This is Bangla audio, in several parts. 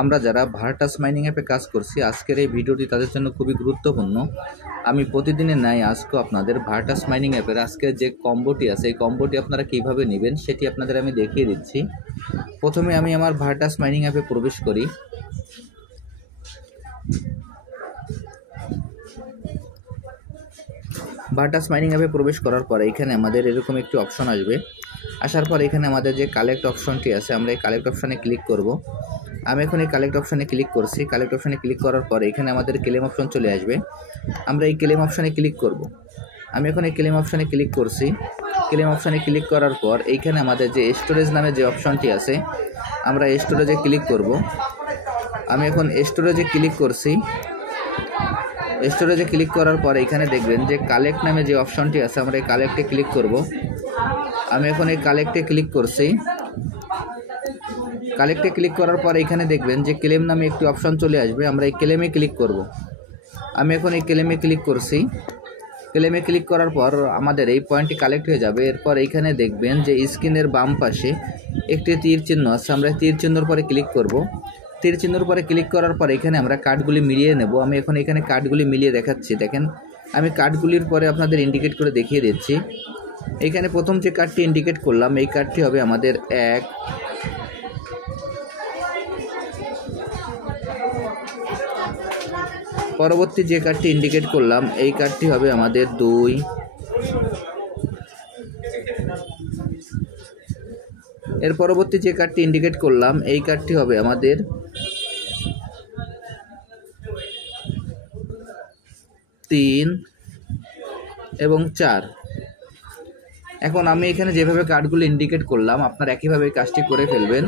আমরা যারা ভার্টাস মাইনিং অ্যাপে কাজ করছি, আজকের এই ভিডিওটি তাদের জন্য খুবই গুরুত্বপূর্ণ। আমি প্রতিদিনের ন্যায় আজকে আপনাদের ভার্টাস মাইনিং অ্যাপের আজকের যে কম্বোটি আছে, এই কম্বোটি আপনারা কিভাবে নেবেন সেটি আপনাদের আমি দেখিয়ে দিচ্ছি। প্রথমে আমি আমার ভার্টাস মাইনিং অ্যাপে প্রবেশ করি। ভার্টাস মাইনিং অ্যাপে প্রবেশ করার পরে এখানে আমাদের এরকম একটি অপশন আসবে। আসার পর এখানে আমাদের যে কালেক্ট অপশনটি আছে, আমরা এই কালেক্ট অপশনে ক্লিক করব। আমি এখন এই কালেক্ট অপশনে ক্লিক করছি। কালেক্ট অপশনে ক্লিক করার পরে এখানে আমাদের ক্লেম অপশন চলে আসবে। আমরা এই ক্লেম অপশনে ক্লিক করব। আমি এখন এই ক্লেম অপশনে ক্লিক করছি। ক্লেম অপশনে ক্লিক করার পর এইখানে আমাদের যে স্টোরেজ নামে যে অপশনটি আছে, আমরা স্টোরেজে ক্লিক করব। আমি এখন স্টোরেজে ক্লিক করছি। স্টোরেজে ক্লিক করার পর এখানে দেখবেন যে কালেক্ট নামে যে অপশনটি আছে, আমরা এই কালেক্টে ক্লিক করব। আমি এখন এই কালেক্টে ক্লিক করছি। কালেক্টে ক্লিক করার পর এখানে দেখবেন যে ক্লেম নামে একটি অপশন চলে আসবে, আমরা এই ক্লেমে ক্লিক করব। আমি এখন এই ক্লেমে ক্লিক করছি। ক্লেমে ক্লিক করার পর আমাদের এই পয়েন্টটি কালেক্ট হয়ে যাবে। এরপর এইখানে দেখবেন যে স্ক্রিনের বাম পাশে একটি তীর চিহ্ন আছে, আমরা তীর চিহ্নর পরে ক্লিক করব। তীর চিহ্নর পরে ক্লিক করার পর এখানে আমরা কার্ডগুলি মিলিয়ে নেব। আমি এখন এখানে কার্ডগুলি মিলিয়ে দেখাচ্ছি। দেখেন, আমি কার্ডগুলির পরে আপনাদের ইন্ডিকেট করে দেখিয়ে দিচ্ছি। এখানে প্রথম যে কার্ডটি ইন্ডিকেট করলাম, এই কার্ডটি হবে আমাদের 1। পরবর্তী যে কার্ডটি ইন্ডিকেট করলাম, এই কার্ডটি হবে আমাদের 2। এর পরবর্তী যে কার্ডটি ইন্ডিকেট করলাম, এই কার্ডটি হবে আমাদের 3 এবং 4। এখন আমি এখানে যেভাবে কার্ডগুলো ইন্ডিকেট করলাম, আপনারা একইভাবে কাজটি করে ফেলবেন।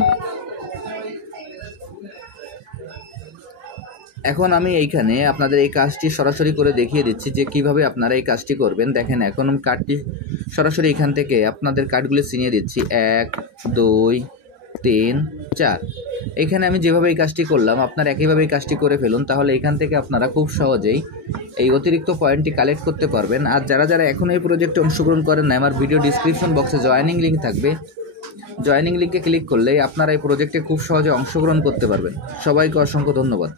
এখন আমি এইখানে আপনাদের এই কাজটি সরাসরি করে দেখিয়ে দিচ্ছি যে কিভাবে আপনারা এই কাজটি করবেন। দেখেন, এখন আমি কার্ডটি সরাসরি এখান থেকে আপনাদের কার্ডগুলি চিনিয়ে দিচ্ছি। 1, 2, 3, 4। এখানে আমি যেভাবে এই কাজটি করলাম, আপনারা একইভাবে এই কাজটি করে ফেলুন। তাহলে এখান থেকে আপনারা খুব সহজেই এই অতিরিক্ত পয়েন্টটি কালেক্ট করতে পারবেন। আর যারা যারা এখন এই প্রজেক্টে অংশগ্রহণ করেন না, আমার ভিডিও ডিসক্রিপশন বক্সে জয়েনিং লিঙ্ক থাকবে। জয়েনিং লিঙ্কে ক্লিক করলেই আপনারা এই প্রজেক্টে খুব সহজে অংশগ্রহণ করতে পারবেন। সবাইকে অসংখ্য ধন্যবাদ।